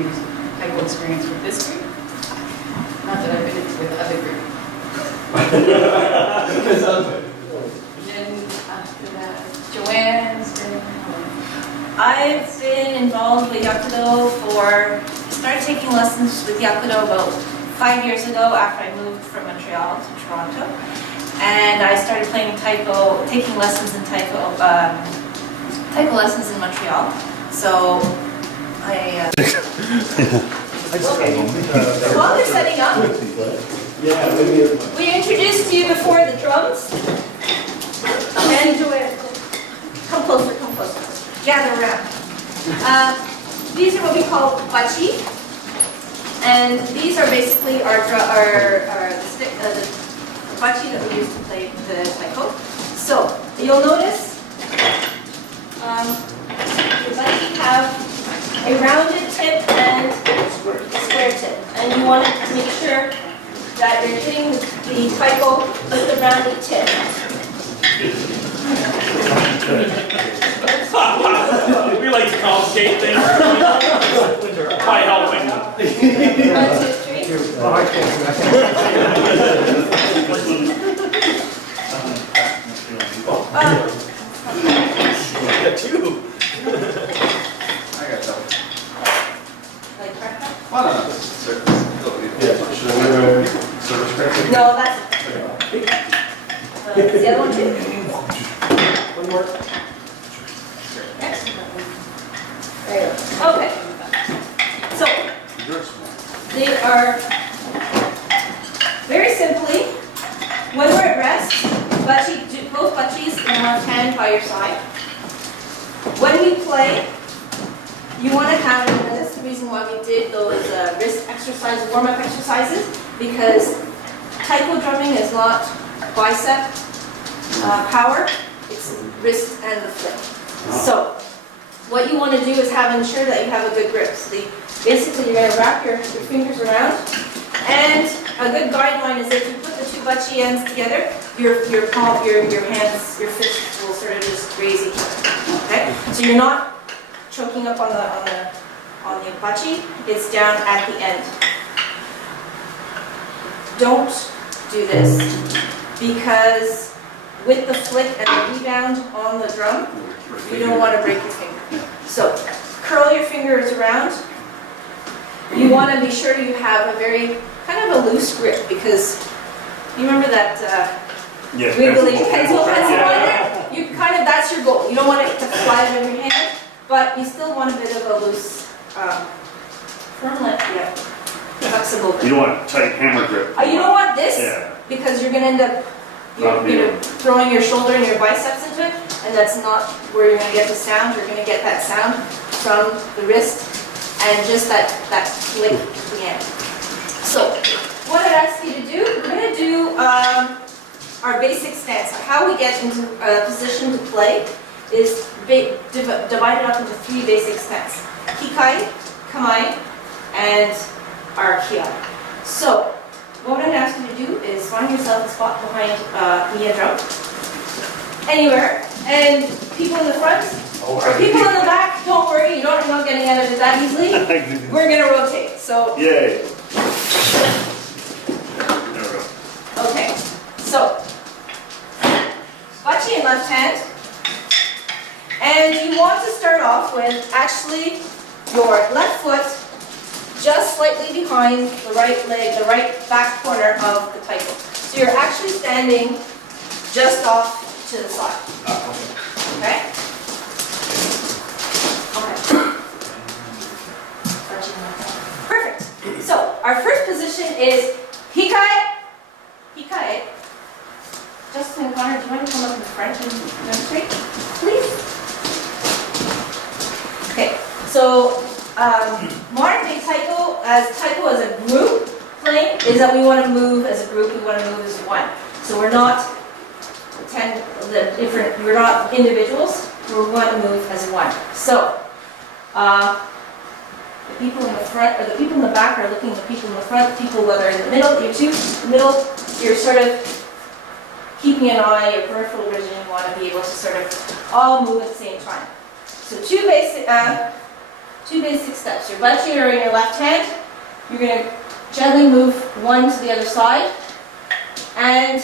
years of Taiko experience with this group. Not that I've been with other groups. Then after that, Joanne's been. I've been involved with Yakudo started taking lessons with Yakudo about 5 years ago after I moved from Montreal to Toronto. And I started playing Taiko, taking lessons in Taiko, Taiko lessons in Montreal. So I, okay. While they're setting up, we introduced to you before the drums. And Joanne, come closer, come closer. Gather around. These are what we call bachi, and these are basically our the bachi that we use to play the taiko. So you'll notice the bachi have a rounded tip and a square tip, and you want to make sure that you're hitting the taiko with the rounded tip. We like to complicate things by helping. 1, 2, 3. Oh, I can't do Yeah, two. I got that. Like crack? Well, no, this is service. Service crack? No, that's the other one too. One more. Excellent. There you go. Okay. So they are very simply, when we're at rest, both butchies in left hand by your side. When we play, you want to have, and that's the reason why we did those wrist exercises, warm-up exercises, because taiko drumming is not bicep power, it's wrist and the flick. So what you want to do is ensure that you have a good grip. So basically you're going to wrap your fingers around, and a good guideline is if you put the two butchie ends together, your hands, your fists will sort of just graze each other. Okay? So you're not choking up on the butchie, it's down at the end. Don't do this, because with the flick and the rebound on the drum, you don't want to break your finger. So curl your fingers around. You want to be sure you have a very kind of a loose grip, because you remember that wiggly pencil on there? You that's your goal. You don't want it to fly out of your hand, but you still want a bit of a loose, flexible grip. You don't want tight hammer grip. You don't want this, Yeah. because you're going to end up throwing your shoulder and your biceps into it, and that's not where you're going to get the sound. You're going to get that sound from the wrist and just that flick at the end. So what I'd ask you to do, we're going to do our basic stance. How we get into a position to play is divided up into 3 basic stances: kikai, kamai, and our kiai. So what I'm asking you to do is find yourself a spot behind me a drum, anywhere, and people in the front or people in the back, don't worry, you're not getting out of it that easily. We're going to rotate. So Yay. There we go. okay, so butchie in left hand, and you want to start off with actually your left foot just slightly behind the right leg, the right back corner of the taiko. So you're actually standing just off to the side. Okay? Okay. Perfect. So our first position is hikai. Hikai. Justin and Connor, do you want to come up in front and demonstrate, please? Okay. So modern day taiko as a group playing is that we want to move as a group, we want to move as one. So we're not we're not individuals, we want to move as one. So the people in the front or the people in the back are looking at the people in the front, people whether in the middle, you two, the middle, you're sort of keeping an eye, your peripheral vision, you want to be able to sort of all move at the same time. So two Two basic steps. Your butt cheeks are in your left hand. You're going to gently move one to the other side. And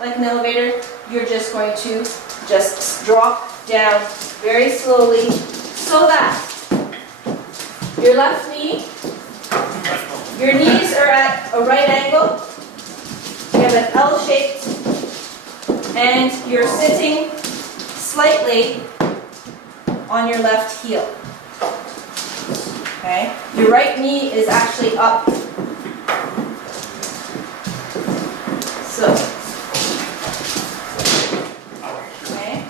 like an elevator, you're just going to just drop down very slowly so that your left knee, your knees are at a right angle. You have an L shaped, and you're sitting slightly on your left heel. Okay? Your right knee is actually up. So. Okay?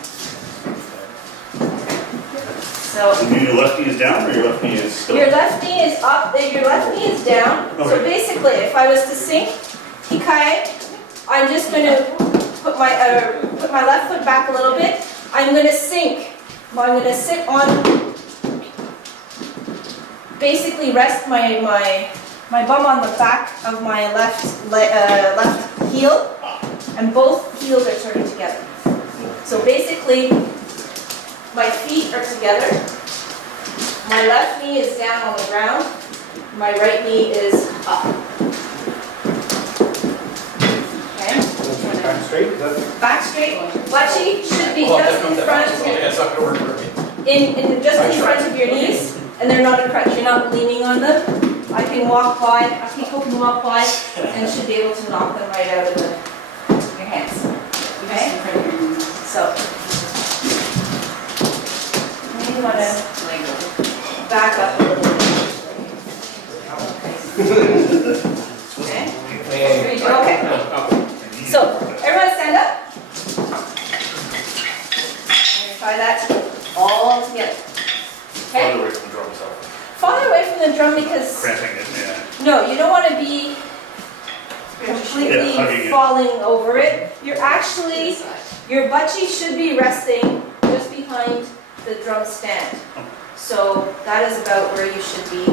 So. You mean your left knee is down or your left knee is still? Your left knee is up, your left knee is down. So Okay. basically, if I was to sink Hikae, I'm just going to put my left foot back a little bit. I'm going to sink. I'm going to sit on, basically rest my bum on the back of my left heel, and both heels are turning together. So basically, my feet are together. My left knee is down on the ground. My right knee is up. Okay? Back straight, is that? Back straight. Butt cheek should be just in front. That's not gonna work for me. Just in front of your knees, and they're not in front. You're not leaning on them. I can walk by. Taiko can walk by, and should be able to knock them right out of your hands. Okay? So. Maybe you want to back up a little bit. Okay. Okay. So, everyone stand up. And try that all together. Okay? Farther away from the drum itself. Farther away from the drum because, Cramping it, yeah. no, you don't want to be completely Yeah, hugging it. falling over it. You're actually, your butt cheek should be resting just behind the drum stand. So that is about where you should be,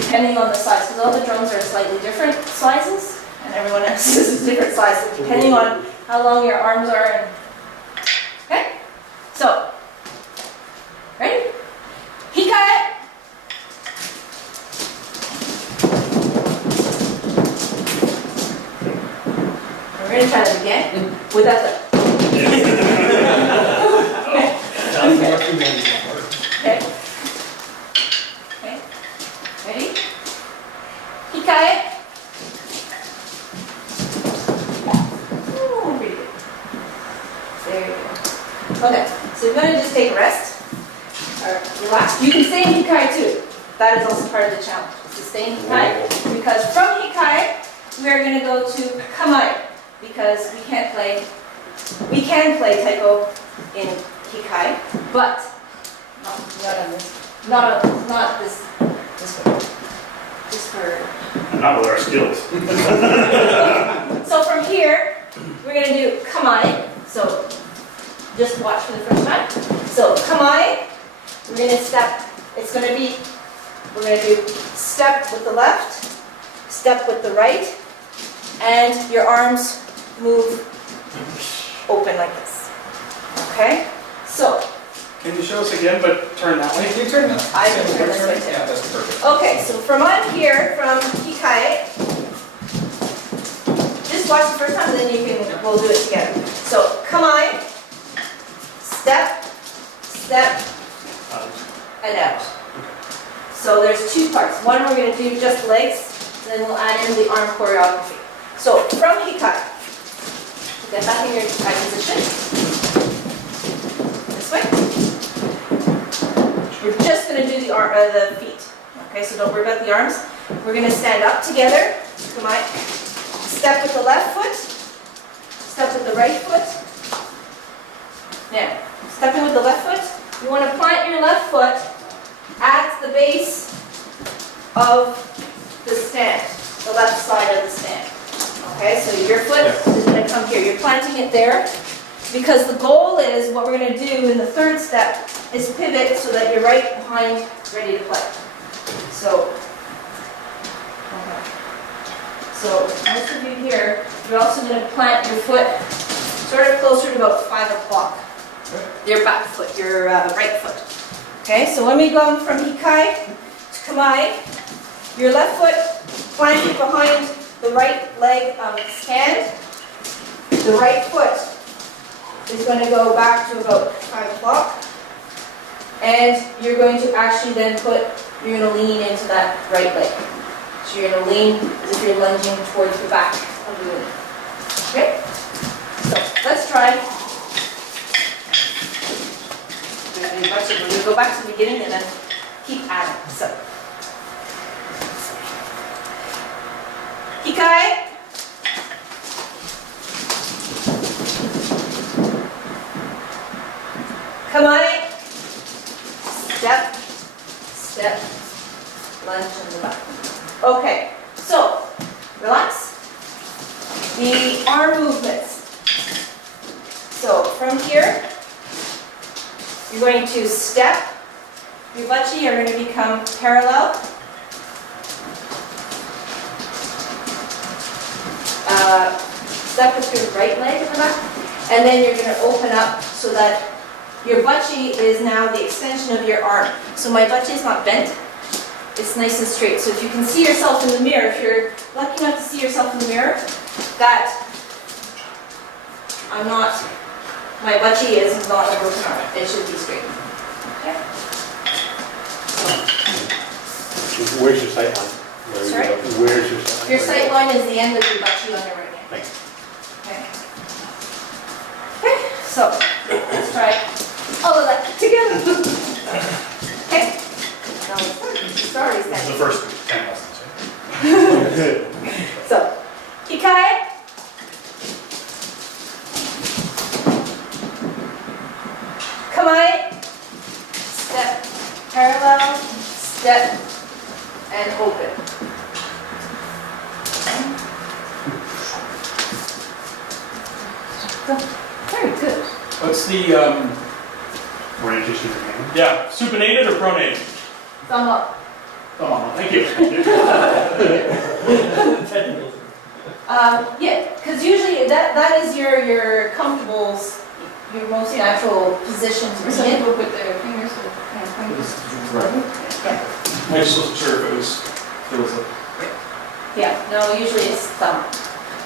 depending on the size, because all the drums are slightly different sizes, and everyone else's is different sizes, depending on how long your arms are. And, okay? So, ready? Hikae. We're going to try that again without the. Okay. Okay. Ready? Hikae. Ooh, pretty good. There you go. Okay, so you're going to just take a rest. Or relax. You can stay in Hikae too. That is also part of the challenge. To stay in Hikae. Because from Hikae, we are going to go to Kamae. Because we can play Taiko in Hikae, but not this one. Just for. Not with our skills. So from here, we're going to do Kamae. So just watch for the first time. So Kamae, we're going to step. We're going to do step with the left, step with the right, and your arms move open like this. Okay? So, Can you show us again, but turn that way? You turn that. I can turn this way too. Yeah, that's perfect. Okay, so from on here, from Hikae, just watch the first time and then we'll do it together. So, Kamae, step, step, and out. So there's two parts. One we're going to do just legs, and then we'll add in the arm choreography. So, from Hikae, get back in your Hikae position. This way. We're just going to do the feet. Okay, so don't worry about the arms. We're going to stand up together. Come on. Step with the left foot. Step with the right foot. Now, stepping with the left foot, you want to plant your left foot at the base of the stand, the left side of the stand. Okay, so your foot is going to come here. You're planting it there because the goal is what we're going to do in the third step is pivot so that you're right behind, ready to play. So, so most of you here, you're also going to plant your foot sort of closer to about 5 o'clock. Your back foot, your right foot. Okay, so when we go from hikai to kamai, your left foot planted behind the right leg of the stand. The right foot is going to go back to about 5 o'clock. And you're going to actually then you're going to lean into that right leg. So you're going to lean as if you're lunging towards the back of the room. Okay? So let's try. We're going to go back to the beginning and then keep adding. So, hikai. Kamai. Step, step, lunge in the back. Okay, so relax. The arm movements. So from here, you're going to step. Your butt cheeks are going to become parallel. Step with your right leg in the back. And then you're going to open up so that your butt cheek is now the extension of your arm. So my butt cheek is not bent. It's nice and straight. So if you can see yourself in the mirror, if you're lucky enough to see yourself in the mirror, that my butt cheek is not a broken arm. It should be straight. Okay? Where's your sight line? Sorry? Where's your sight line? Your sight line is the end of your butt cheek on your right hand. Thanks. Okay. Okay, so let's try all of that together. Okay. Now let's start. This is the first 10 lessons, right? So, hikai. Kamai. Step parallel, step, and open. So, very good. What's the, Orientation of your hand. yeah, supinated or pronated? Thumb up. Come on, thank you. Yeah, because usually that is your comfortable, your most natural position to Some be in. people put their fingers to kind of point this. Yeah. I just wasn't sure if there was a, Yeah, no, usually it's thumb.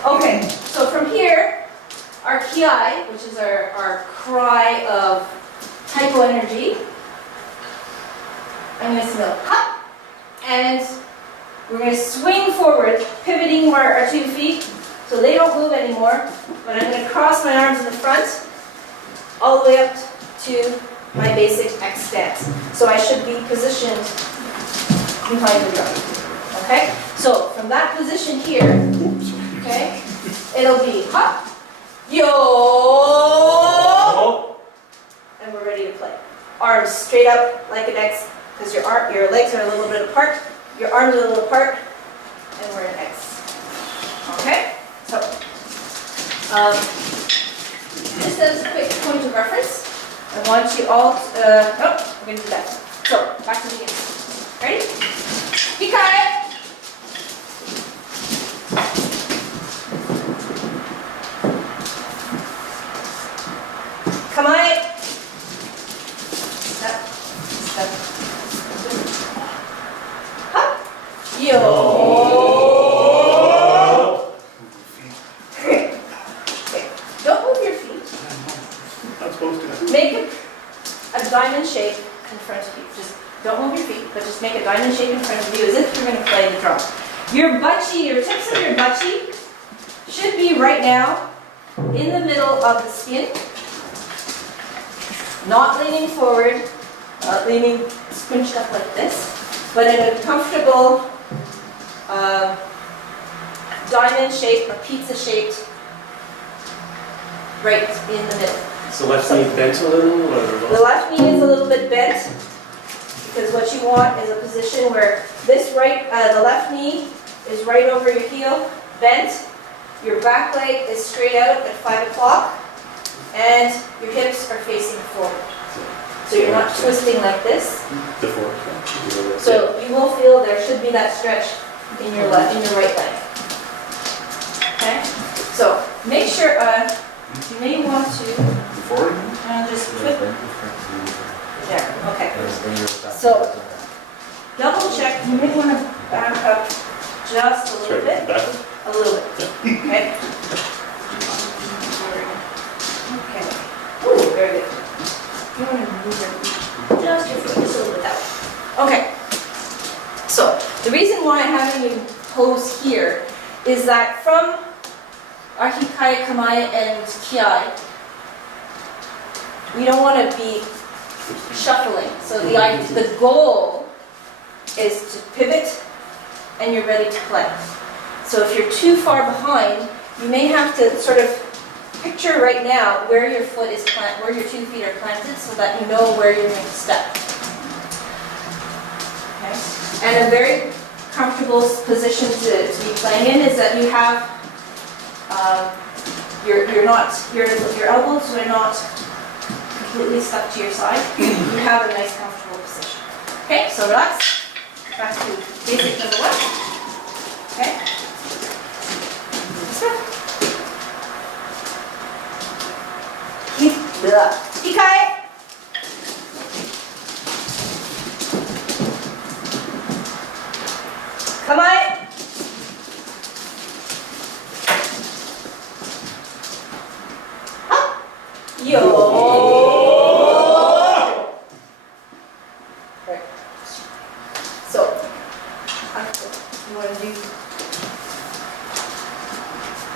Okay, so from here, our kiai, which is our cry of Taiko energy, I'm going to say hop, and we're going to swing forward, pivoting our 2 feet, so they don't move anymore, but I'm going to cross my arms in the front, all the way up to my basic X stance. So I should be positioned behind the drum. Okay? So from that position here, okay, it'll be hop, yo, and we're ready to play. Arms straight up like an X, because your legs are a little bit apart, your arms are a little apart, and we're in X. Okay? So, just as a quick point of reference, I want you all to, we're going to do that. So, back to the beginning. Ready? Hikai. Kamai. Step. Step. Hop. Yo. Okay. Don't move your feet. Not supposed to. Make a diamond shape in front of you. Just don't move your feet, but just make a diamond shape in front of you as if you're going to play the drum. Your butt cheek, your tips of your butt cheek should be right now in the middle of the skin. Not leaning forward, not leaning squinched up like this, but in a comfortable diamond shape or pizza shaped right in the middle. So left knee bent a little, or The left knee is a little bit bent because what you want is a position where the left knee is right over your heel, bent, your back leg is straight out at 5 o'clock, and your hips are facing forward. So you're not twisting like this. the fork. So you will feel there should be that stretch in your right leg. Okay? So make sure, you may want to forward? just put There, okay. So, double check, you may want to back up just a little bit. Back. A little bit, okay? Okay. Ooh, very good. You want to move your, just a little bit that way. Okay. So, the reason why I'm having you pose here is that from Arhikai, Kamai, and Kiai, we don't want to be shuffling. So the goal is to pivot and you're ready to play. So if you're too far behind, you may have to sort of picture right now where your foot is planted, where your 2 feet are planted, so that you know where you're going to step. Okay? And a very comfortable position to be playing in is that you have your elbows are not completely stuck to your side. You have a nice comfortable position. Okay, so relax. Back to basic number 1. Okay. Let's go. Keep the Ikai. Come on. Up. Yo. Right. So, you want to do?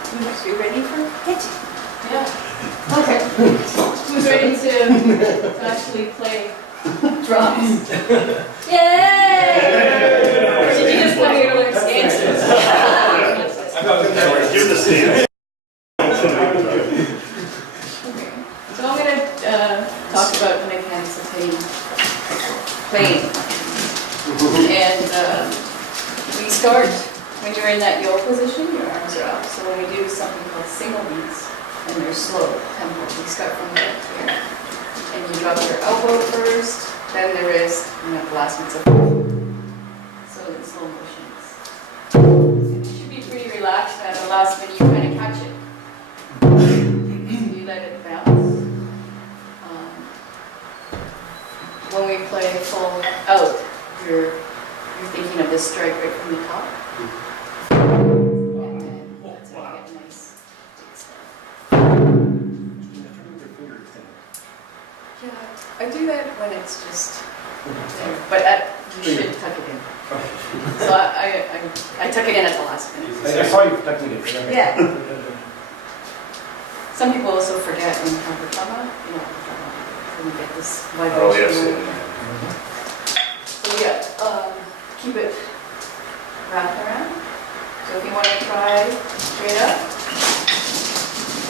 You must be ready for hit. Yeah. Okay. Who's ready to actually play drums? Yay! Or did you just play your other stances? Give the stand. Okay. So I'm going to talk about the mechanics of playing. And we start when you're in that yo position, your arms are up. So when we do something called single beats, and they're slow tempo, we start from there to here. And you drop your elbow first, then the wrist, and then the last one's up. So in slow motions. It should be pretty relaxed, and the last minute you kind of catch it. You let it bounce. When we play full out, you're thinking of this strike right from the top. And then that's how you get nice big stuff. Yeah, I do that when it's just there, but you should tuck it in. So I tuck it in at the last minute. I saw you tucking it. Yeah. Some people also forget when you have the thumb out, you know, when you get this vibration. Oh, yes. So yeah, keep it wrapped around. So if you want to try straight up,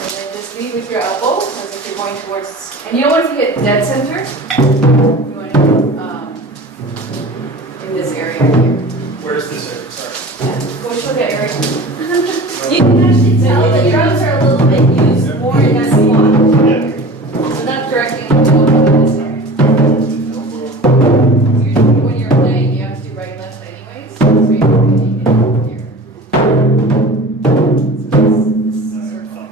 and then just lead with your elbow as if you're going towards, and you don't want to get dead center. You want to in this area here. Where's this area? Sorry. Go show that area. You can actually tell the drums are a little bit used more in that spot. So not directly into this area. Usually when you're playing, you have to do right and left anyways. So you're going to get it here. So this circle.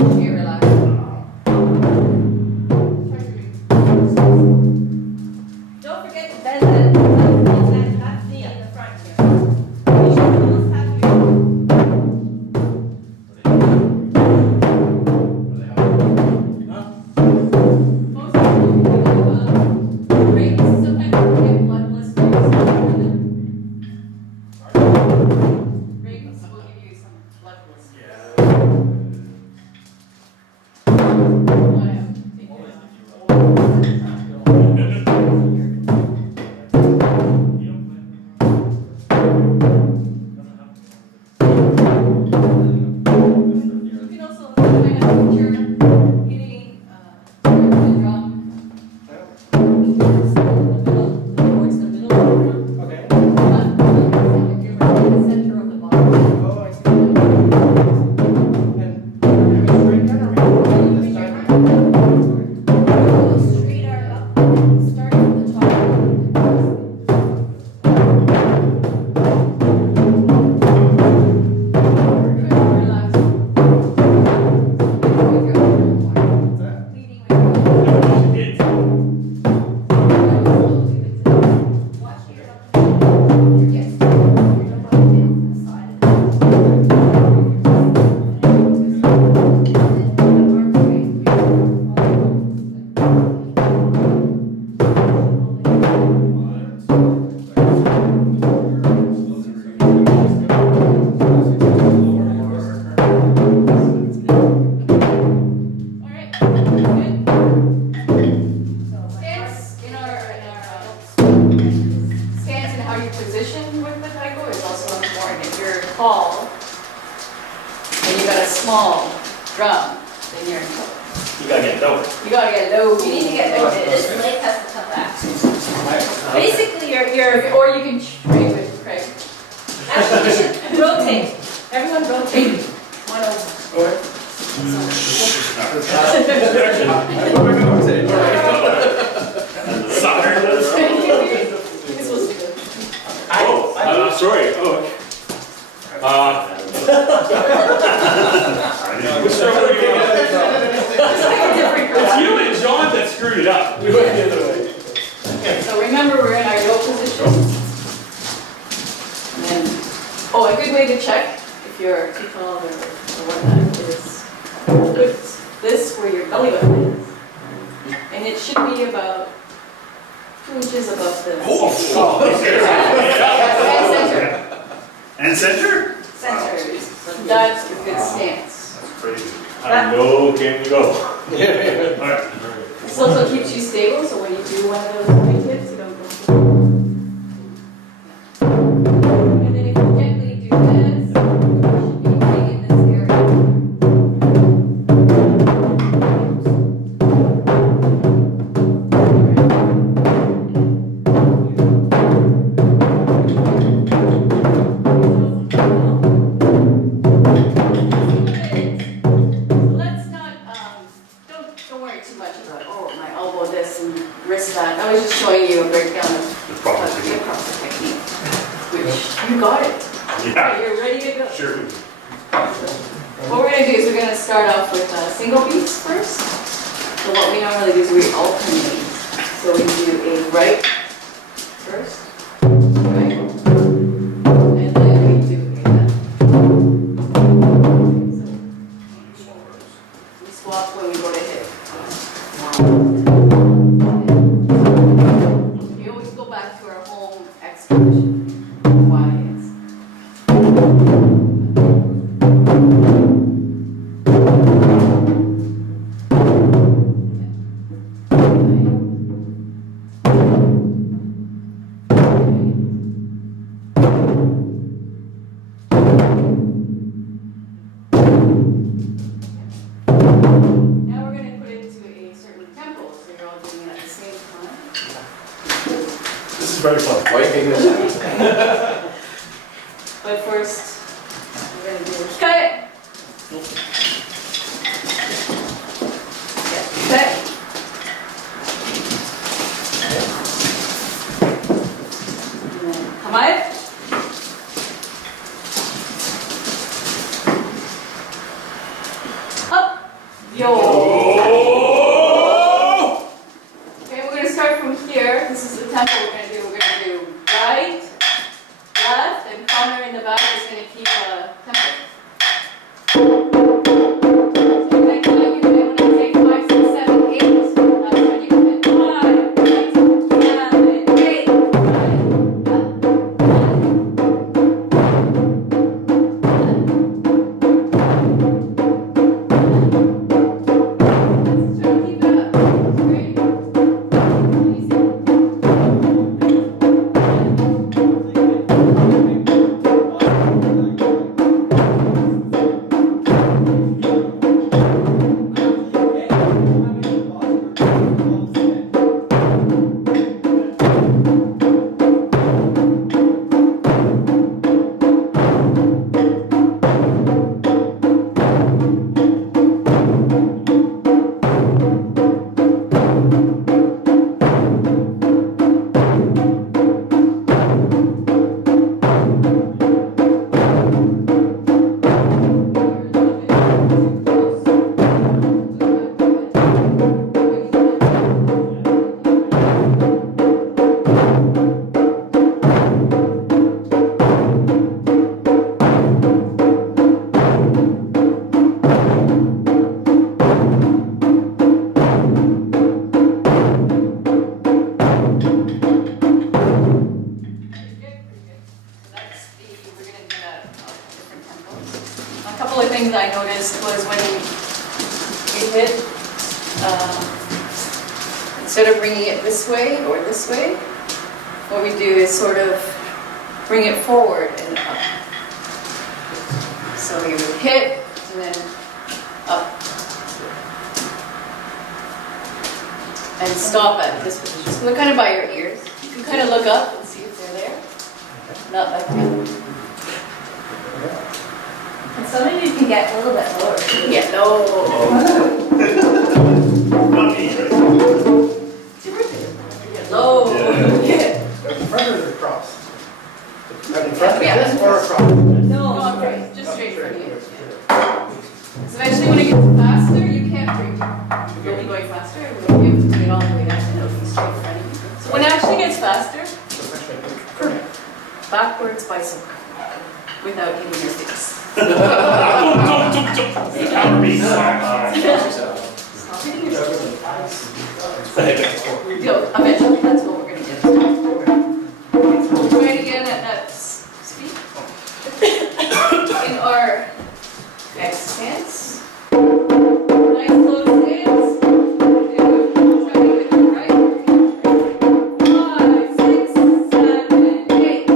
Okay, relax. Try to read. Don't forget to bend that knee in the front here. You should almost have your. Most people do rings, sometimes you get blood blisters. Rings will give you some blood blisters. Whatever. Take it out. You can also kind of picture hitting the drum towards the middle of the drum. Okay. Left, you're right in the center of the bottom. Oh, I see. And are we straight down or are we this side? Go straight arm up. Start from the top. Relax. What's that? Leading with your It's Watch your yes. Your body down the side. Alright, good. Stance in how you position with the taiko is also important. If you're tall and you got a small drum, then you're in trouble. You gotta get lower. You gotta get low. You need to get this leg has to come back. Basically, you're Or you can trade with Craig. actually you should rotate. Everyone rotate. One over. Soccer. You're supposed to go. Oh, sorry. Oh. Which direction are you going? It's like a different It's crowd. you and John that screwed it up. We went the other way. So remember, we're in our yoke position. And then, oh, a good way to check if you're too tall or whatnot is put this where your belly button is. And it should be about 2 inches above the And center? center. So that's a good stance. Crazy. I know, can you go? Alright. This also keeps you stable, so when you do one of those moving tips, you don't go forward. And then if you gently do this, you should be hitting in this area. Let's not, don't worry too much about, oh, my elbow this and wrist that. I was just showing you a breakdown of The proper the technique. proper technique, which you got it. Yeah, You're ready to go. sure. What we're gonna do is we're gonna start off with single beats first. So what we normally do is we alternate. So we do a right first, right, and then we do a left. So we swap when we go to hit. We always go back to our home X position. Y is. Now we're going to put it to a certain tempo, so you're all doing it at the same time. This is very fun. Why you making this? But first, we're going to do cut it. Yeah, cut. And then come on. Up. Yo. Okay, we're gonna start from here. This is the tempo we're gonna do. We're gonna do right, left, and Connor in the back is gonna keep tempo. So next time you may want to say 5, 6, 7, 8. That's when you come in. 5, 6, 7, 8. I noticed was when we hit, instead of bringing it this way or this way, what we do is sort of bring it forward and up. So we would hit and then up. And stop at this position. So look kind of by your ears. You can kind of look up and see if they're there. Not like that. And some of you can get a little bit lower. Yeah, no. Not me. Low. Yeah. At the front or the cross? At the front Yeah, or across? No, straight. Just straight for you. So eventually when it gets faster, you can't breathe. You'll be going faster, and we'll be able to do it all the way down, and it'll be straight for you. So when it actually gets faster, backwards bicycle without hitting your face. Power beats. Stop hitting yourself. Yo, eventually, that's what we're going to do. We'll try it again at that speed. In our X stance. Nice slow stance. Try to get it right. 5, 6, 7, 8.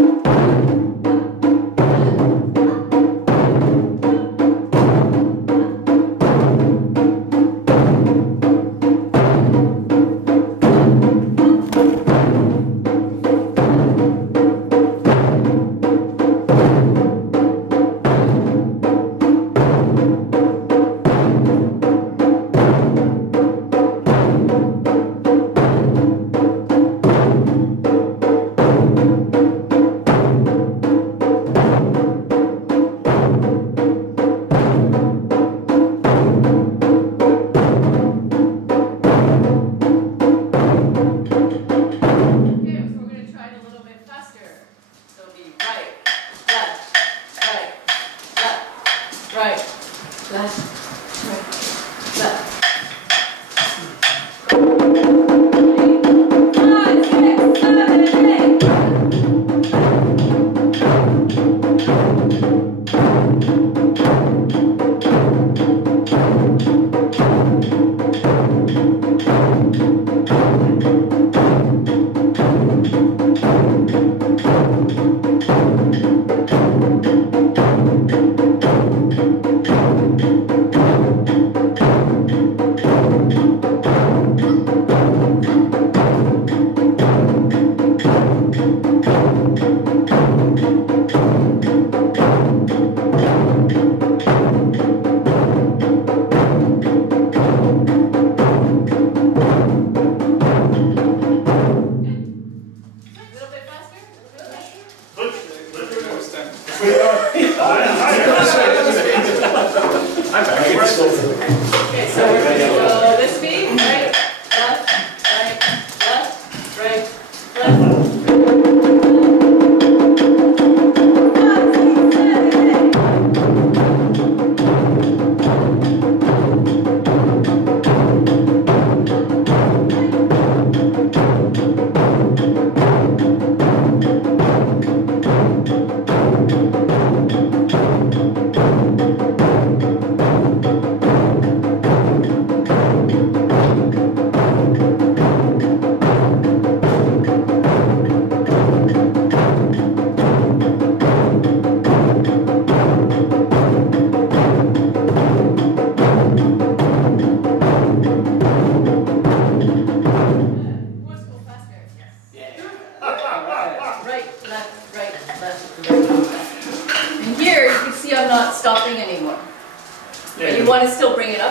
Okay, so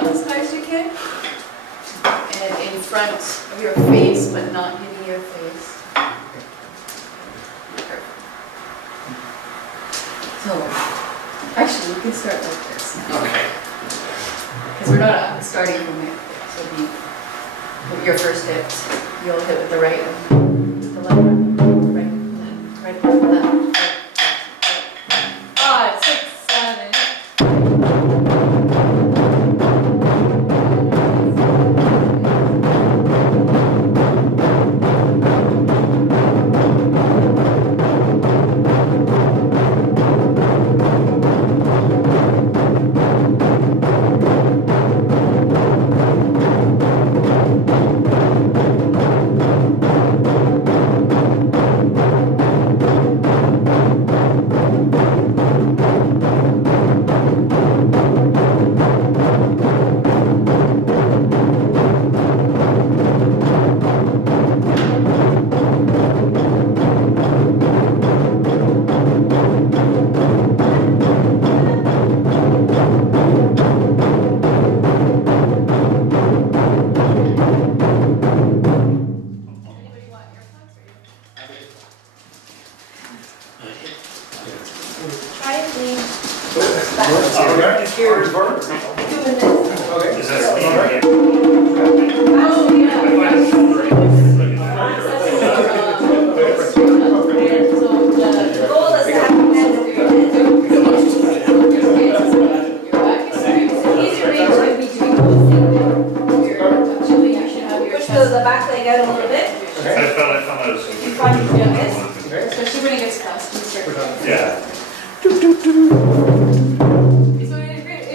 up as high as you can. And in front of your face, but not hitting your face. Perfect. So, actually, we can start like this. Okay. Because we're not starting from here. So be with your first hit. You'll hit with the right one. The left one. Right, left. 5, 6, 7, 8. Anybody want earplugs or you? Try it, please. Here's Bert. Doing this. Okay. Is that me? Oh, yeah. So The goal is to have the head over your head. your back is straight. Easier range would be doing both things. Actually, you should have your Push chest. the back leg out a little bit. I found that was. You find you doing this. Okay. Especially when it gets fast, you start. Yeah. So it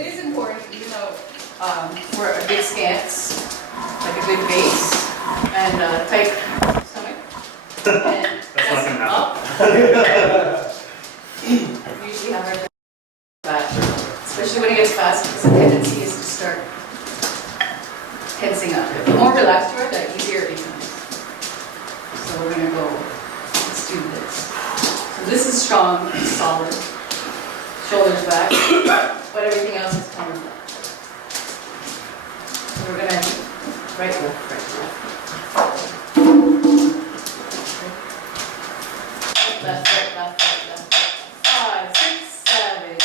is important, even though for a good stance, like a good base, and tight stomach. And That's not gonna up. Usually have our back, especially when it gets fast, because the tendency is to start tensing up. The more relaxed you are, the easier it becomes. So we're gonna go, let's do this. So this is strong, it's solid. Shoulders back, but everything else is coming back. So we're gonna right, left, right, left. Left, right, left, right, left. 5, 6, 7, 8.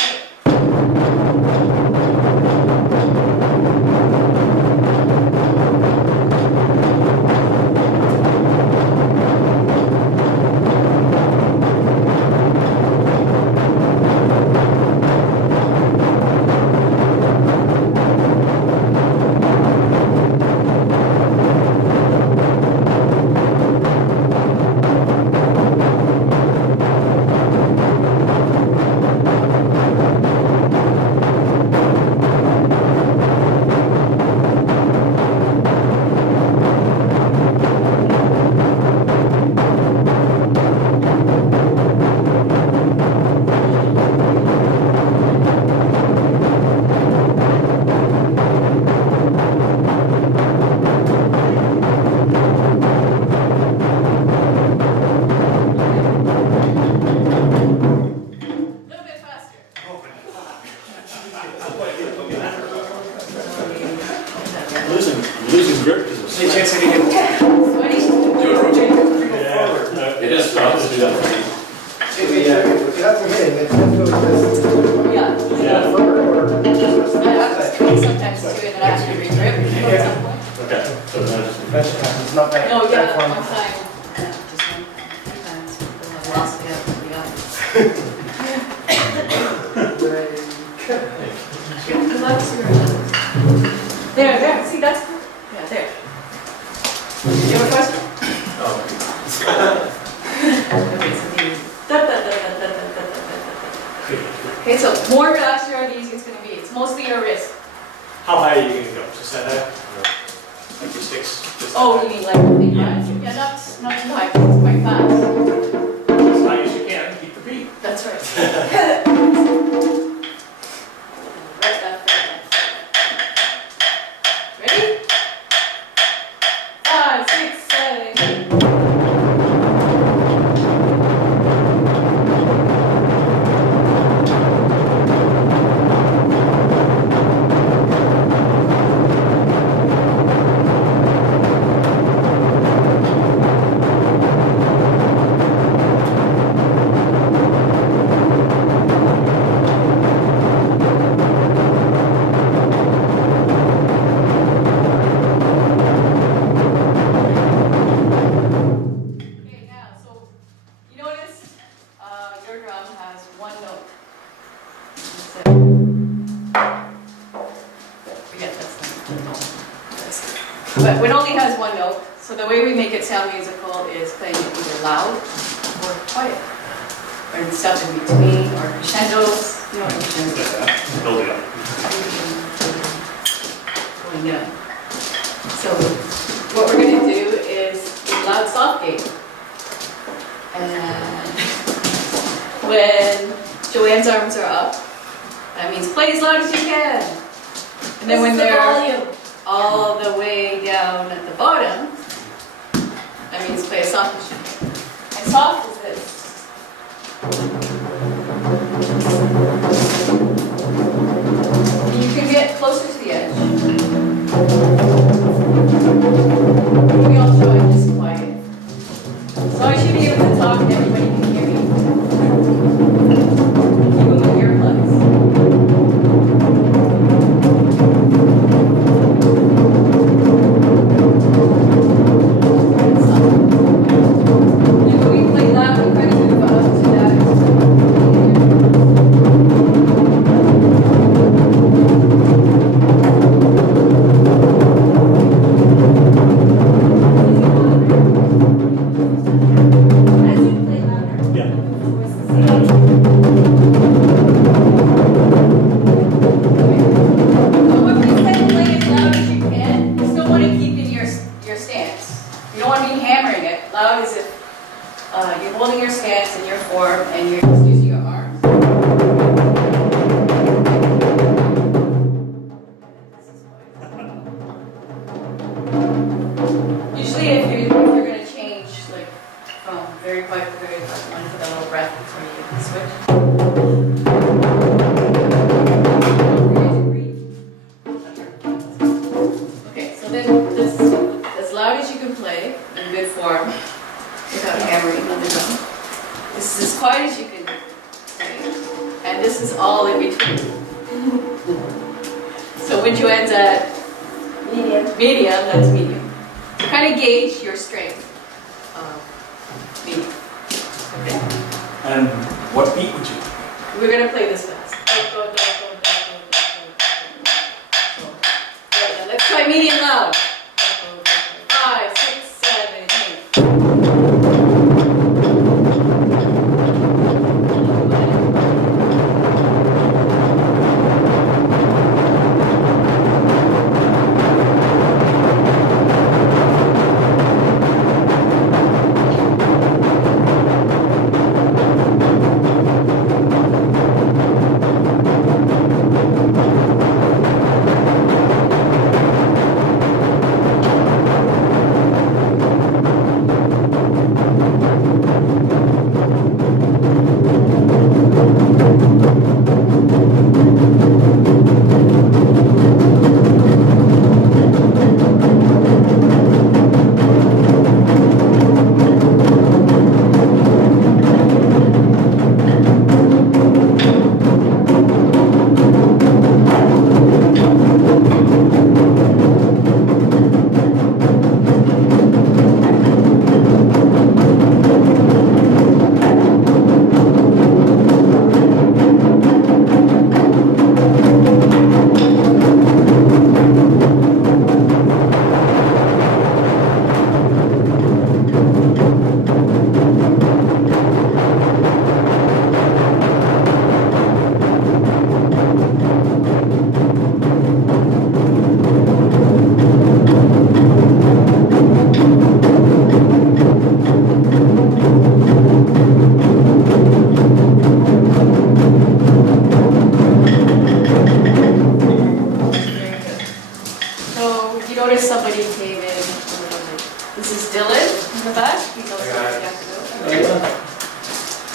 Losing grip to this. Any chance I can get? Sweaty? It is tough to do that. If that's a hitting, it tends to go this. Yeah. Yeah. Or just I have to do it sometimes too, and then I have to regrip at some point. Okay, so then just. bench time, it's not that. No, yeah, that one fun. time, yeah, just one, two times, I lost the other, Good luck, sir. There, see, that's, yeah, there. You have a question? Okay, so these, Okay, so more relaxed you are, the easier it's gonna be. It's mostly your wrist. How high are you gonna go? Just that high? Like your sticks? Just Oh, that you mean like the big one? Yeah, not too high, 'cause it's quite fast. high? As high as you can, keep the beat. That's right. Right, left, right, left. Ready? 5, 6, 7, 8. But it only has one note, so the way we make it sound musical is playing it either loud or quiet. Or stuff in between, or crescendos, you know what crescendos are. Build it up. Going down. So what we're gonna do is loud soft game. And when Joanne's arms are up, that means play as loud as you can. And then when they're volume. all the way down at the bottom, that means play as soft as you can. And soft is this. You can get closer to the edge. We all try this quiet. So I should be able to talk and everybody can hear me. Even with earplugs. And when we play that, we kind of move up to that. As you play louder, Yeah. your voice is singing. But when we say play as loud as you can, you still want to keep in your stance. You don't want to be hammering it. Loud as if you're holding your stance in your form and you're just using your arms. Usually if you're going to change like from very quiet to very loud, you want to put a little breath before you switch. Okay, so then this as loud as you can play in good form without hammering on the drum. This is as quiet as you can play, and this is all in between. So when you end at medium, that's medium. To kind of gauge your strength. Medium. Okay. And what beat would you? We're gonna play this fast. So, let's try medium loud. 5, 6, 7, 8.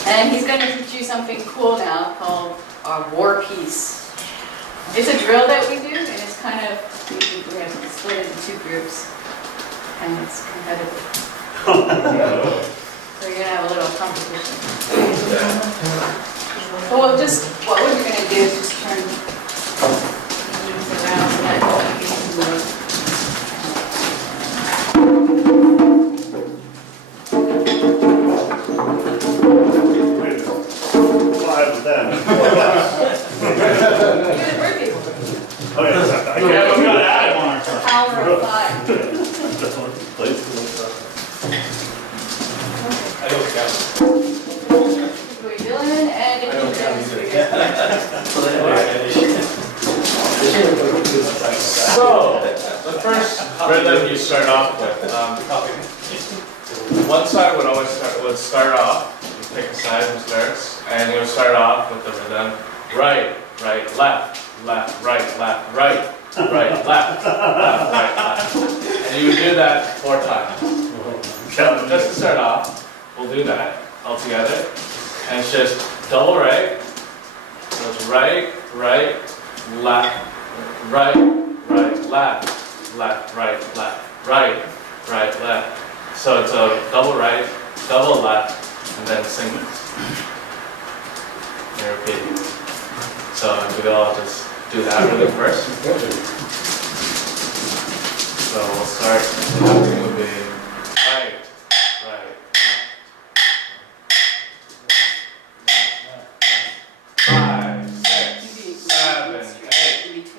And he's going to teach you something cool now called our war piece. It's a drill that we do, and it's kind of, we have to split it into two groups, and it's competitive. So you're going to have a little competition. So what we're going to do is just turn these around so that you can move. Okay, I'm gonna add one. 5. Place to look up. I don't count. Go Dylan, and if I don't you count dance for either. your So, the first rhythm you start off with, one side would start off, you pick a side who starts, and you'll start off with the rhythm, right, right, left, left, right, left, right, right, left, left, right, left. And you would do that 4 times. So just to start off, we'll do that all together. And it's just double right, so it's right, right, left, right, right, left, left, right, left, right, right, left. So it's a double right, double left, and then singles. And repeat. So we'll all just do that really first. So we'll start, the beginning would be right, right, 5, 6, 7, 8.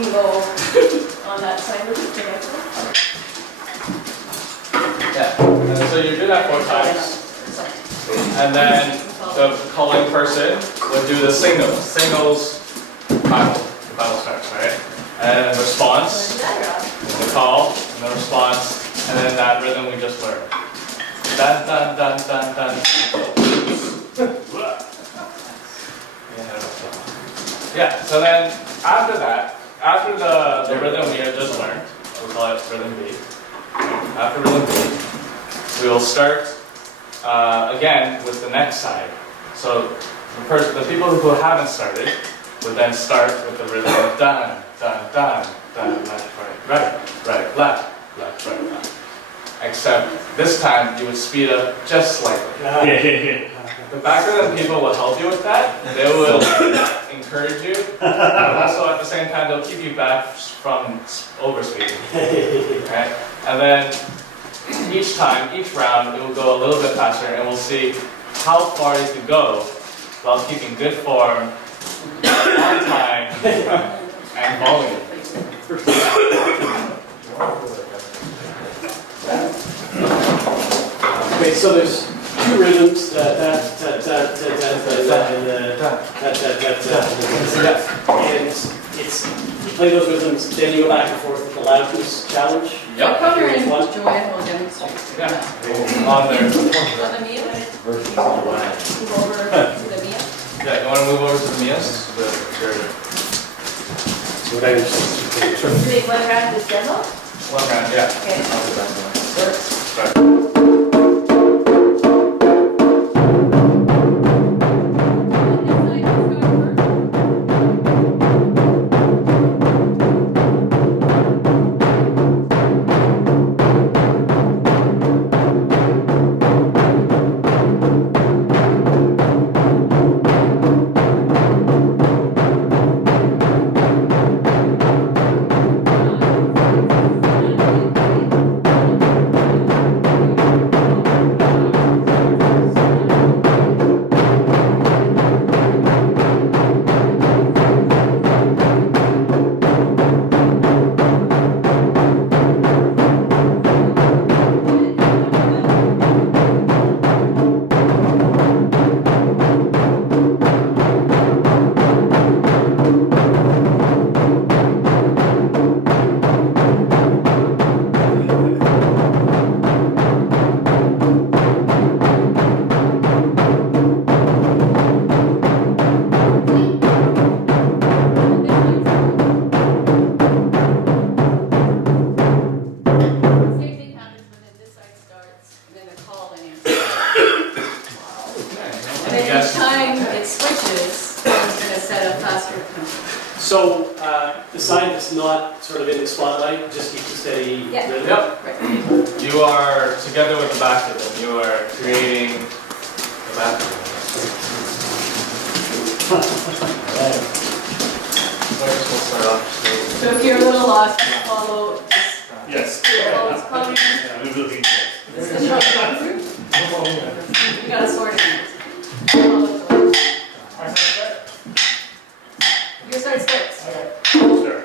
You can go on that side with it, Yeah, and so you do that 4 times. And then the calling person would do the singles battle. The battle starts, right? And the response, the call, and the response, and then that rhythm we just learned. Dun dun dun dun dun. Yeah, so then after that, after the rhythm we had just learned, we'll call it rhythm B. After rhythm B, we will start again with the next side. So the people who haven't started would then start with the rhythm of dun, dun, dun, dun, left, right, right, left, left, right, left. Except this time you would speed up just slightly. Yeah. The back rhythm people will help you with that. They will encourage you. But also at the same time they'll keep you back from overspeeding. Okay? And then each time, each round, it will go a little bit faster and we'll see how far you can go while keeping good form, on time, and volume. Okay, so there's 2 rhythms, and it's, you play those rhythms, then you go back and forth with the loudness challenge. Yep. Come here and One. Joanne will demonstrate. Yeah. On there. On the Mia? Move over to the Mia? Yeah, you want to move over to the Mias? So what I understand. Do they one round this demo? One round, yeah. Okay. Start. So the sign that's not sort of in the spotlight just keeps a steady Yeah. rhythm? Yep. You are, together with the back rhythm, you are creating the back rhythm. First we'll start off straight. So if you're a little lost, follow. Yes. Follow, it's probably. Yeah, we will be. This is what you're going through. You gotta sort it. Follow the way. Your side starts. Sure.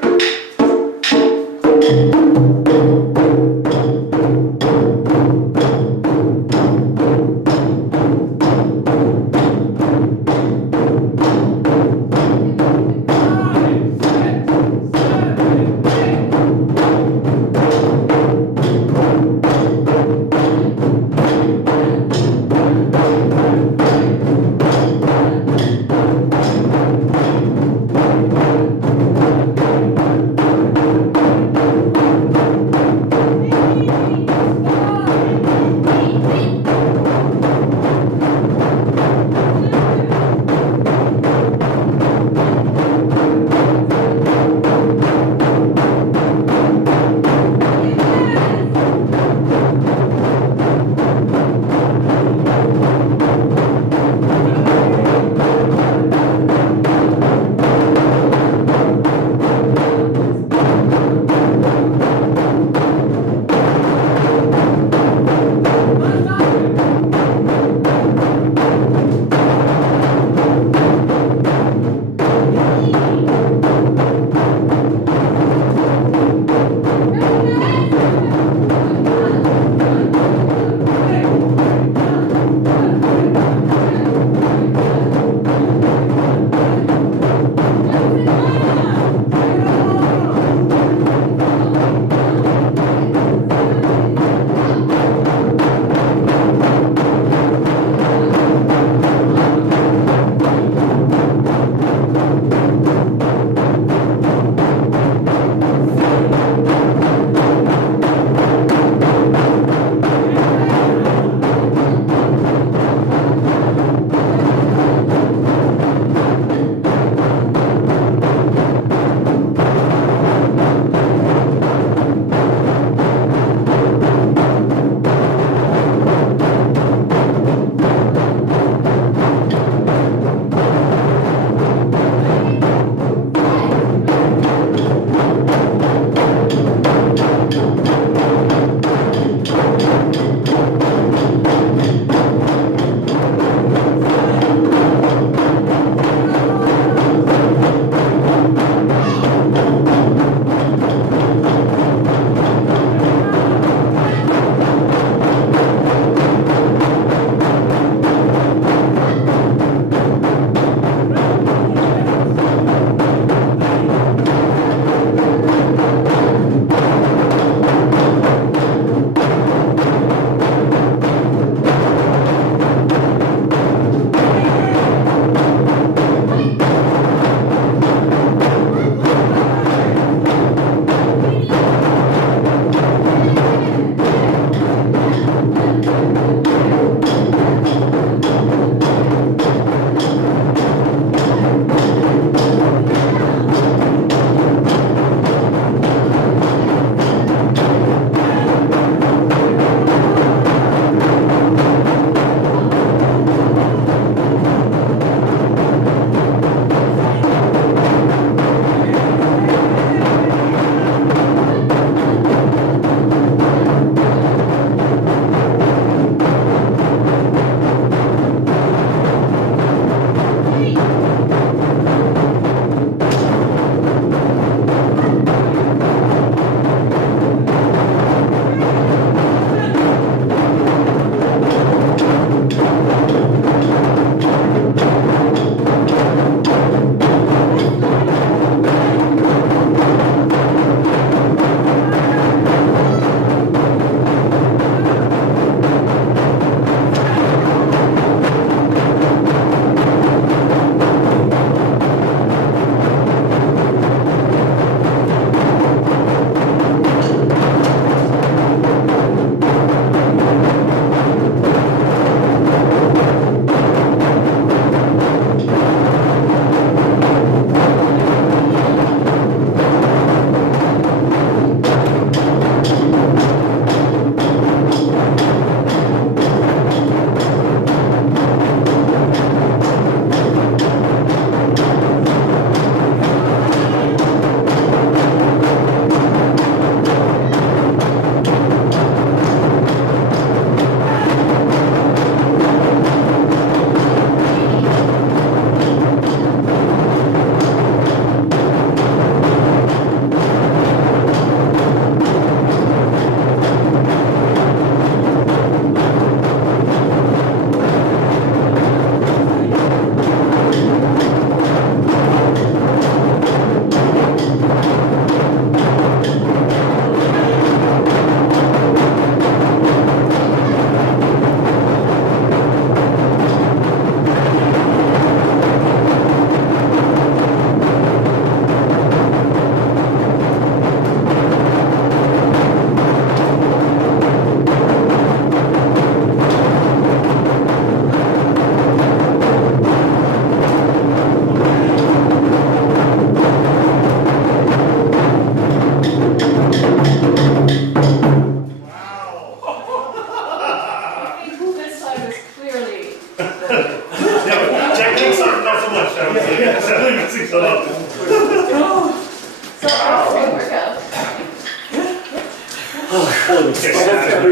kick at it.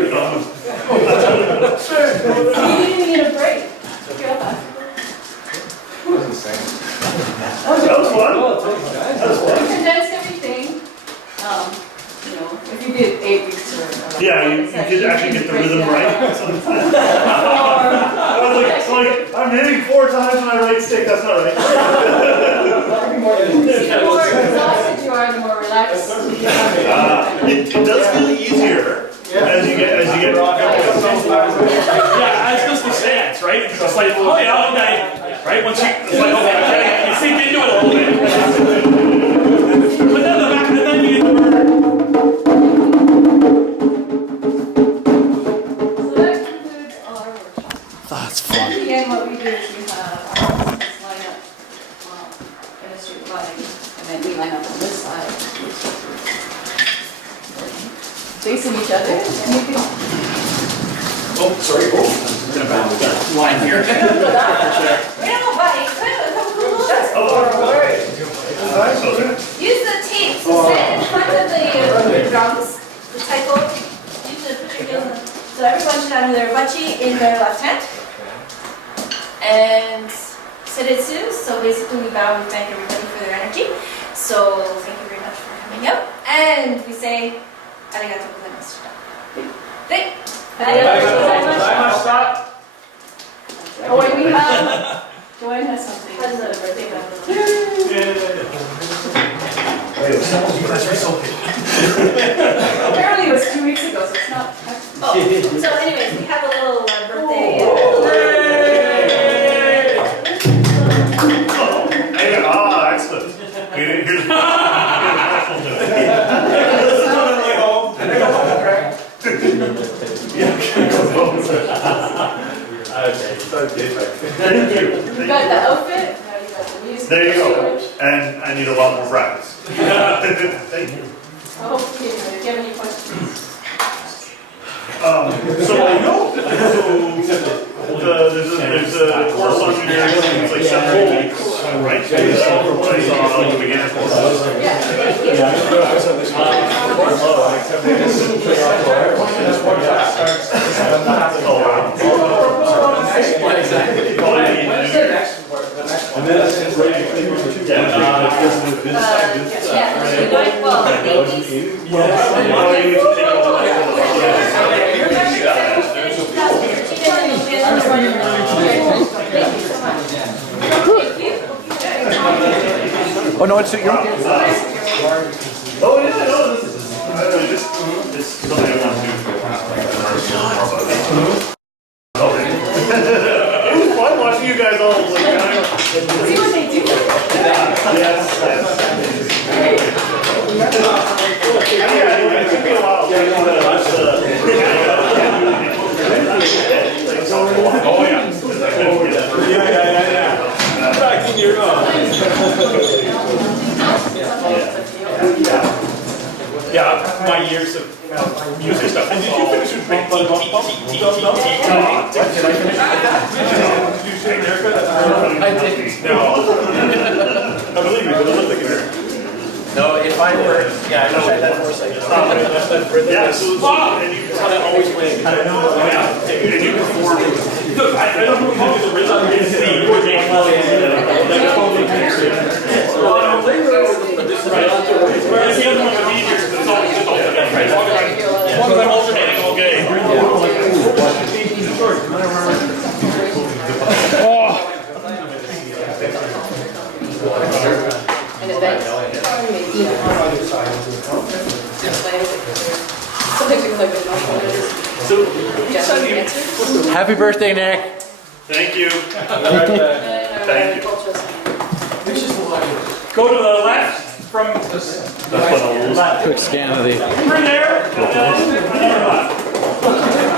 You didn't need a break. Took you up after. Wasn't saying. That was fun. We condensed everything. You know, if you did 8 weeks or. Yeah, you could actually get the rhythm right. I was like, I'm hitting 4 times when I right stick, that's not right. The more exhausted you are, the more relaxed. It does feel easier as you get Yeah, it's just the stance, right? It's just like, oh yeah, okay. Right? Once you, it's like, okay, you sink into it a little bit. But then the back, and then you get the bird. So that concludes our workshop. That's fun. Again, what we do is we have this line up in a straight line, and then we line up on this side. Facing each other, and you can. Oh, sorry. Oh, line here. We don't know, buddy. Come close. Use the tape to sit in front of the drums, the Taiko. Use the put your heel in. So everyone should have their butt cheek in their left hand. And Seretsu, so basically we bow and thank everybody for their energy. So thank you very much for coming out. And we say, arigatou gozaimashita. Great. Arigatou gozaimashita. Oh, wait, we have. Joanne has something. Has a birthday bell. Apparently it was 2 weeks ago, so it's not. Oh, so anyways, we have a little birthday. Excellent. Here's the Thank you. You got the outfit, now you got the music. There you go. And I need a lot more practice. Thank you. I hope you do you have any questions? There's a course on engineering, it's like 7 weeks, right? So this is what I saw at the beginning of the course. Oh no, it's your. Oh yeah, no, this is something I want to do. It was fun watching you guys all like See what they do? Yes. It took me a while to watch oh yeah. Back in your Yeah, my years of music stuff. And did you finish with Did you shave your haircut? I did. No. I believe you, but it looked like it. No, if I were, yeah, I wish I had that foresight. Yeah, so and you How that always wins. and you perform. Look, I don't know how the rhythm is. You were making whereas the other one was easier because it's always just alternating, right? As long as I'm alternating all game. An event. Something people like the So, Yeah, answers. Happy birthday, Nick. Thank you. Thank you. go to the left from left. Quick scan of the. Over there, and then another left.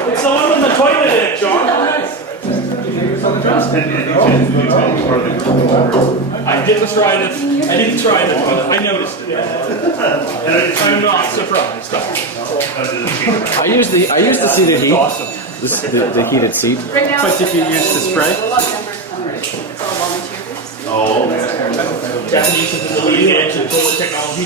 It's the one with the toilet in it, John. I didn't try the toilet. I noticed it. I'm not surprised. I used to see the heat. Awesome. The heated seat. Right now. But if you use the spray? A lot of numbers coming. It's all volunteer based. Oh. Japanese is the leading edge of toilet technology.